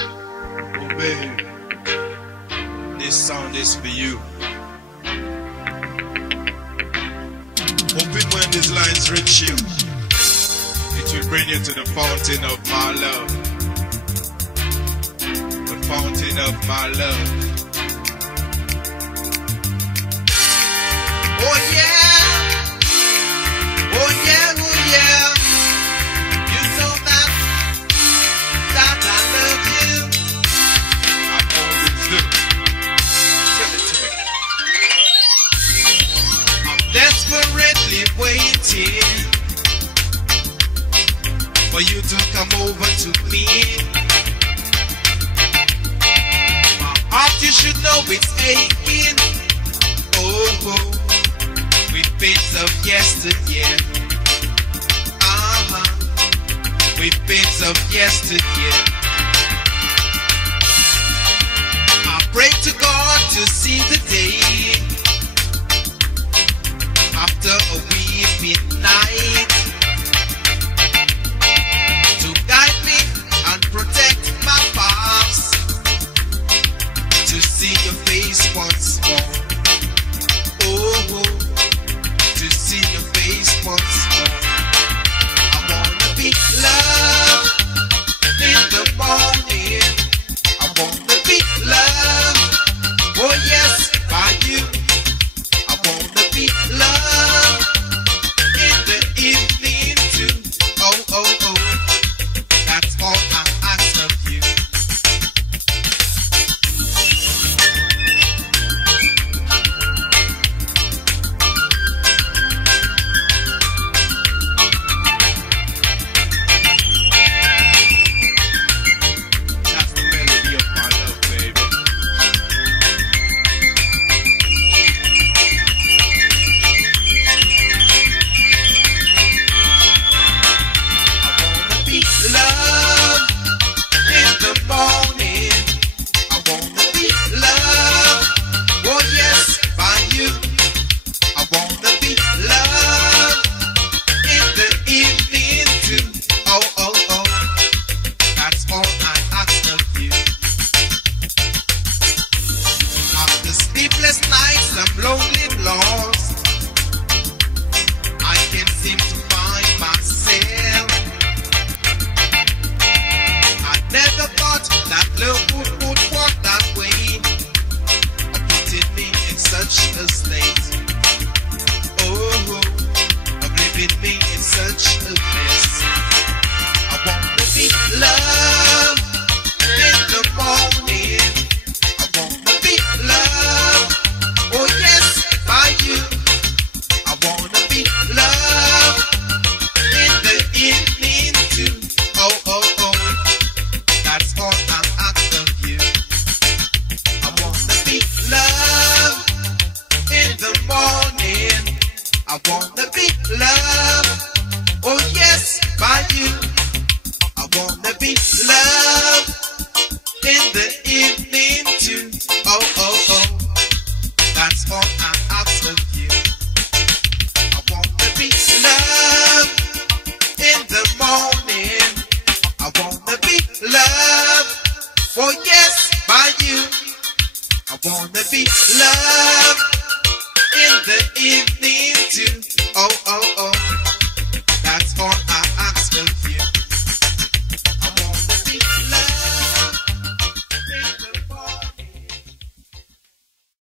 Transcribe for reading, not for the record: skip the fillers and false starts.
Oh babe, this sound is for you. Hoping when these lines reach you, it will bring you to the fountain of my love. The fountain of my love. Oh yeah, oh yeah, oh yeah. You know that I love you. I always do. Tell it to me. I'm desperately waiting for you to come over to me. My heart, you should know it's aching. Oh, oh. With bits of yesteryear. With bits of yesteryear. I pray to God to see the day after a weeping night, to guide me and protect my past, to see your face once more. Oh, to see your face once more. I wanna be loved in the morning. I wanna be loved, oh yes, by you. I wanna be loved in the evening too. Oh, oh, oh, that's all I ask of you. That's the melody of my love, baby. I wanna be loved in the morning. I wanna be loved, oh yes, by you. I wanna be loved in the evening too. Oh, oh, oh, that's all I ask of you. After sleepless nights, I'm lonely and lost. I can't seem to find myself. I never thought that love would walk that way, or putting me in such a state. Oh, of leaving me in such a mess. I wanna be loved in the morning. I wanna be loved, oh yes, by you. I wanna be loved in the evening too. Oh, oh, oh, that's all I ask of you. I wanna be loved in the morning. I wanna be loved, oh yes, by you. I wanna be loved in the evening too. Oh, oh, oh, that's all I ask of you. I wanna be loved in the morning. I wanna be loved, oh yes, by you. I wanna be loved in the evening